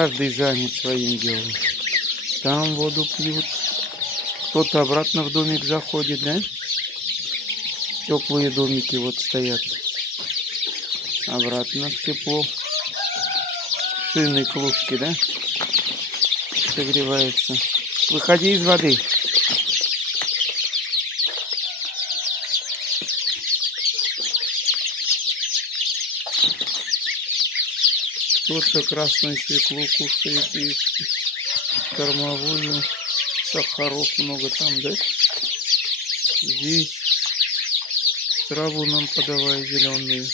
Каждый занят своим делом. Там воду пьют. Кто-то обратно в домик заходит, да? Теплые домики вот стоят. Обратно в тепло. Шины, клушки, да? Согревается. Выходи из воды. Кто-то красную свеклу кушает и кормовую. Сахаров много там, да? Здесь траву нам подавай зеленую.